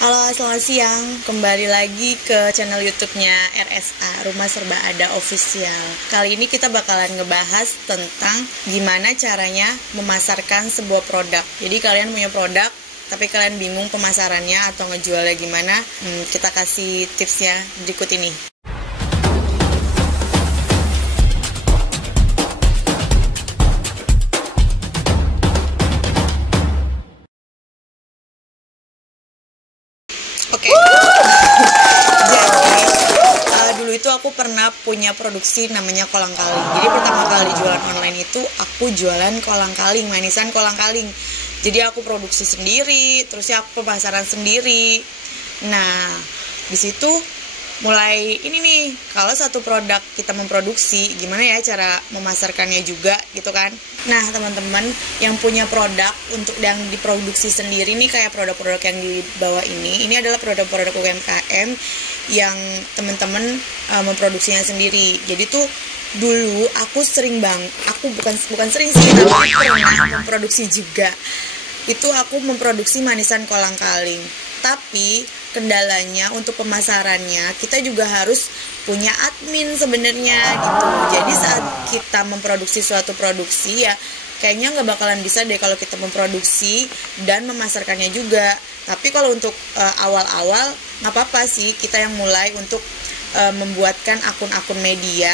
Halo, selamat siang. Kembali lagi ke channel YouTube-nya RSA, Rumah Serba Ada Official. Kali ini kita bakalan ngebahas tentang gimana caranya memasarkan sebuah produk. Jadi kalian punya produk, tapi kalian bingung pemasarannya atau ngejualnya gimana? Kita kasih tipsnya berikut ini. Oke. Jadi dulu itu aku pernah punya produksi namanya kolang kaling. Jadi pertama kali jualan online itu aku jualan kolang kaling, manisan kolang kaling. Jadi aku produksi sendiri, terusnya aku pemasaran sendiri. Nah, di situ mulai ini nih, kalau satu produk kita memproduksi, gimana ya cara memasarkannya juga gitu kan. Nah, teman-teman yang punya produk untuk yang diproduksi sendiri nih, kayak produk-produk yang di bawah ini adalah produk-produk UMKM yang teman-teman memproduksinya sendiri. Jadi tuh dulu aku bukan sering sih, tapi pernah memproduksi juga. Itu aku memproduksi manisan kolang kaling. Tapi kendalanya untuk pemasarannya kita juga harus punya admin sebenarnya gitu. Jadi saat kita memproduksi suatu produksi ya kayaknya nggak bakalan bisa deh kalau kita memproduksi dan memasarkannya juga. Tapi kalau untuk awal-awal nggak apa-apa sih kita yang mulai untuk membuatkan akun-akun media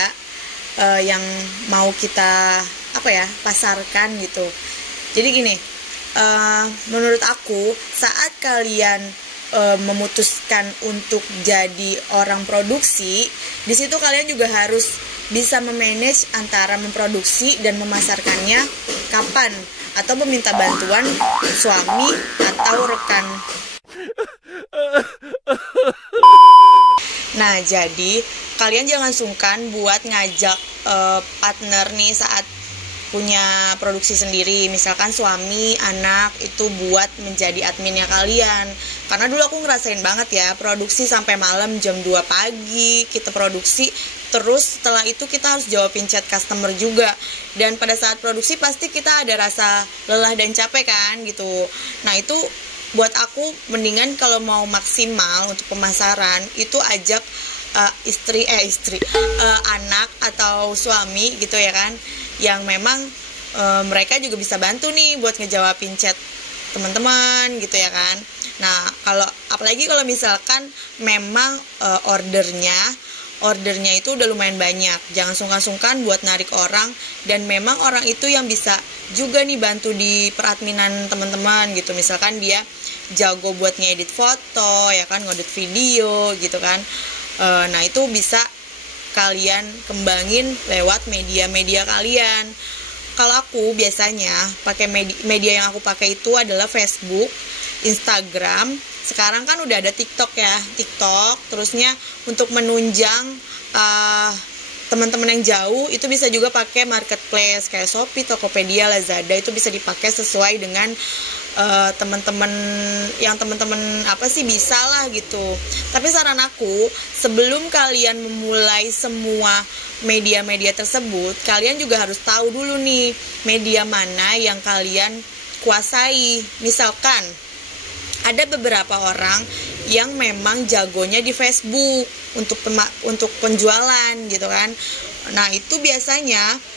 yang mau kita pasarkan gitu. Jadi gini, menurut aku saat kalian memutuskan untuk jadi orang produksi, di situ kalian juga harus bisa memanage antara memproduksi dan memasarkannya kapan, atau meminta bantuan suami atau rekan. Nah, jadi kalian jangan sungkan buat ngajak partner nih saat punya produksi sendiri, misalkan suami, anak itu buat menjadi adminnya kalian. Karena dulu aku ngerasain banget ya, produksi sampai malam jam 2 pagi kita produksi, terus setelah itu kita harus jawabin chat customer juga. Dan pada saat produksi pasti kita ada rasa lelah dan capek kan gitu. Nah, itu buat aku mendingan kalau mau maksimal untuk pemasaran itu ajak anak atau suami gitu ya kan, yang memang mereka juga bisa bantu nih buat ngejawabin chat teman-teman gitu ya kan. Nah, apalagi kalau misalkan memang ordernya itu udah lumayan banyak, jangan sungkan-sungkan buat narik orang, dan memang orang itu yang bisa juga nih bantu di peradminan teman-teman gitu. Misalkan dia jago buat ngedit foto ya kan, ngedit video gitu kan. Nah, itu bisa kalian kembangin lewat media-media kalian. Kalau aku biasanya pakai media yang aku pakai itu adalah Facebook, Instagram. Sekarang kan udah ada TikTok ya, terusnya untuk menunjang teman-teman yang jauh itu bisa juga pakai marketplace kayak Shopee, Tokopedia, Lazada. Itu bisa dipakai sesuai dengan teman-teman bisa lah gitu. Tapi saran aku, sebelum kalian memulai semua media-media tersebut, kalian juga harus tahu dulu nih media mana yang kalian kuasai. Misalkan ada beberapa orang yang memang jagonya di Facebook untuk penjualan gitu kan. Nah, itu biasanya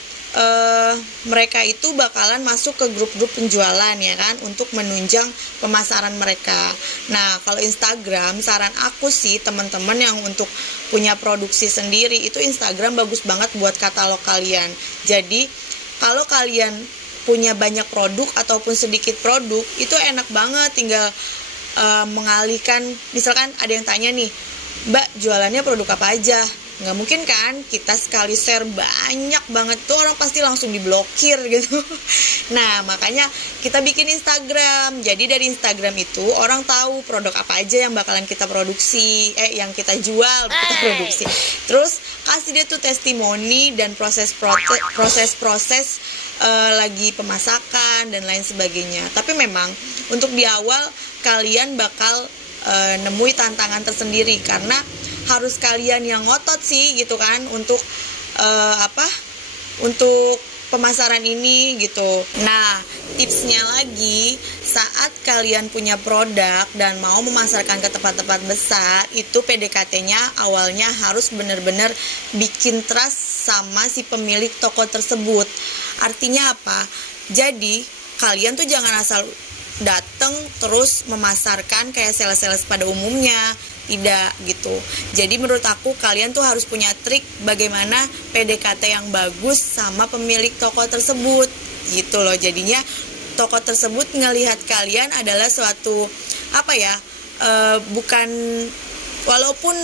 mereka itu bakalan masuk ke grup-grup penjualan ya kan, untuk menunjang pemasaran mereka. Nah, kalau Instagram, saran aku sih teman-teman yang untuk punya produksi sendiri itu Instagram bagus banget buat katalog kalian. Jadi kalau kalian punya banyak produk ataupun sedikit produk, itu enak banget tinggal mengalihkan. Misalkan ada yang tanya nih, Mbak jualannya produk apa aja? Nggak mungkin kan kita sekali share banyak banget tuh, orang pasti langsung diblokir gitu. Nah, makanya kita bikin Instagram. Jadi dari Instagram itu orang tahu produk apa aja yang bakalan kita produksi, yang kita jual, kita produksi. Terus kasih dia tuh testimoni dan proses lagi pemasakan dan lain sebagainya. Tapi memang untuk di awal kalian bakal nemui tantangan tersendiri, karena harus kalian yang ngotot sih gitu kan untuk untuk pemasaran ini gitu. Nah, tipsnya lagi, saat kalian punya produk dan mau memasarkan ke tempat-tempat besar, itu PDKT-nya awalnya harus benar-benar bikin trust sama si pemilik toko tersebut. Artinya apa? Jadi kalian tuh jangan asal datang terus memasarkan kayak sales-sales pada umumnya, tidak gitu. Jadi menurut aku kalian tuh harus punya trik bagaimana PDKT yang bagus sama pemilik toko tersebut gitu loh. Jadinya toko tersebut ngelihat kalian adalah suatu apa ya, bukan, walaupun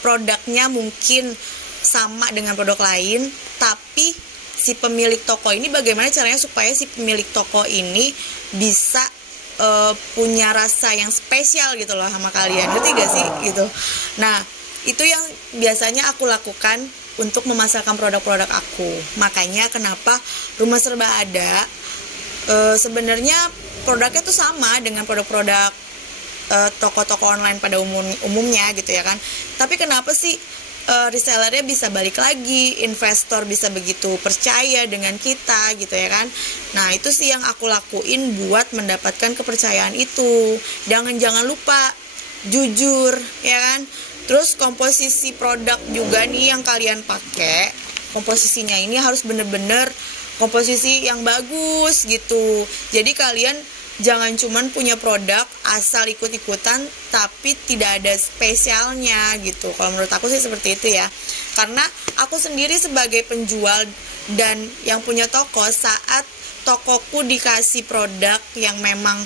produknya mungkin sama dengan produk lain, tapi si pemilik toko ini bagaimana caranya supaya si pemilik toko ini bisa punya rasa yang spesial gitu loh sama kalian, ngerti gak sih gitu. Nah itu yang biasanya aku lakukan untuk memasarkan produk-produk aku. Makanya kenapa Rumah Serba Ada sebenarnya produknya tuh sama dengan produk-produk toko-toko online pada umumnya gitu ya kan. Tapi kenapa sih resellernya bisa balik lagi, investor bisa begitu percaya dengan kita gitu ya kan. Nah itu sih yang aku lakuin buat mendapatkan kepercayaan itu. Jangan lupa jujur ya kan. Terus komposisi produk juga nih yang kalian pakai, komposisinya ini harus bener-bener komposisi yang bagus gitu. Jadi kalian jangan cuman punya produk asal ikut-ikutan tapi tidak ada spesialnya gitu. Kalau menurut aku sih seperti itu ya. Karena aku sendiri sebagai penjual dan yang punya toko, saat tokoku dikasih produk yang memang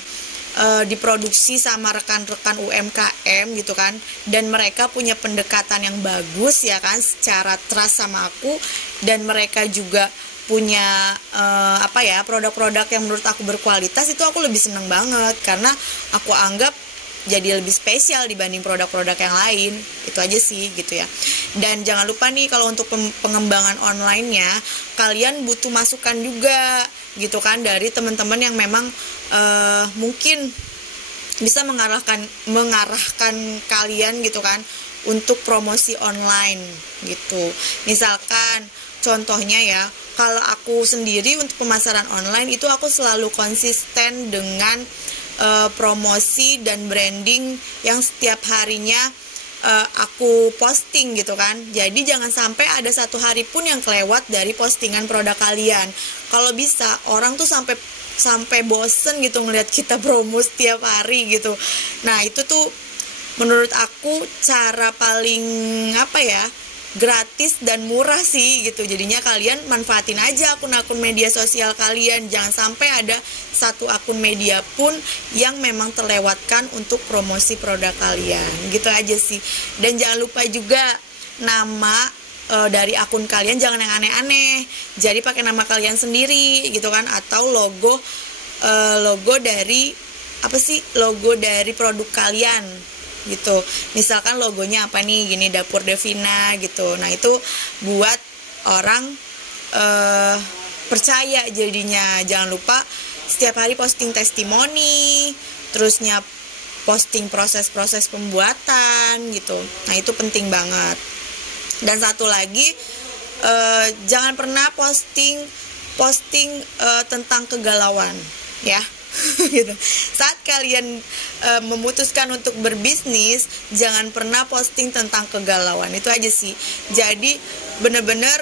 diproduksi sama rekan-rekan UMKM gitu kan, dan mereka punya pendekatan yang bagus ya kan secara trust sama aku, dan mereka juga punya produk-produk yang menurut aku berkualitas, itu aku lebih seneng banget karena aku anggap jadi lebih spesial dibanding produk-produk yang lain. Itu aja sih gitu ya. Dan jangan lupa nih kalau untuk pengembangan online-nya kalian butuh masukan juga gitu kan dari teman-teman yang memang mungkin bisa mengarahkan kalian gitu kan untuk promosi online gitu. Misalkan contohnya ya, kalau aku sendiri untuk pemasaran online itu aku selalu konsisten dengan promosi dan branding yang setiap harinya aku posting gitu kan. Jadi jangan sampai ada satu hari pun yang kelewat dari postingan produk kalian. Kalau bisa orang tuh sampai bosen gitu ngeliat kita promo setiap hari gitu. Nah itu tuh menurut aku cara paling gratis dan murah sih gitu. Jadinya kalian manfaatin aja akun-akun media sosial kalian. Jangan sampai ada satu akun media pun yang memang terlewatkan untuk promosi produk kalian. Gitu aja sih. Dan jangan lupa juga nama dari akun kalian jangan yang aneh-aneh. Jadi pakai nama kalian sendiri gitu kan, atau logo dari logo dari produk kalian gitu. Misalkan logonya apa nih, gini Dapur Devina gitu. Nah itu buat orang percaya jadinya. Jangan lupa setiap hari posting testimoni, terusnya posting proses-proses pembuatan gitu. Nah itu penting banget. Dan satu lagi, jangan pernah posting tentang kegalauan ya. Gitu. Saat kalian memutuskan untuk berbisnis, jangan pernah posting tentang kegalauan. Itu aja sih. Jadi bener-bener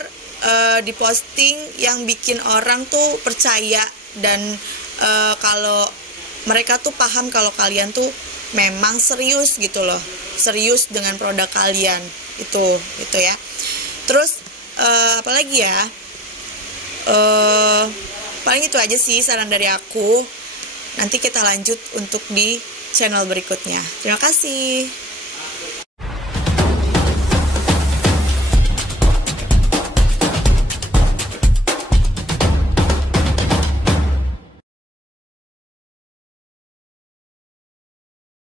diposting yang bikin orang tuh percaya, dan kalau mereka tuh paham kalau kalian tuh memang serius gitu loh, serius dengan produk kalian itu ya. Terus apalagi ya, paling itu aja sih saran dari aku. Nanti kita lanjut untuk di channel berikutnya. Terima kasih.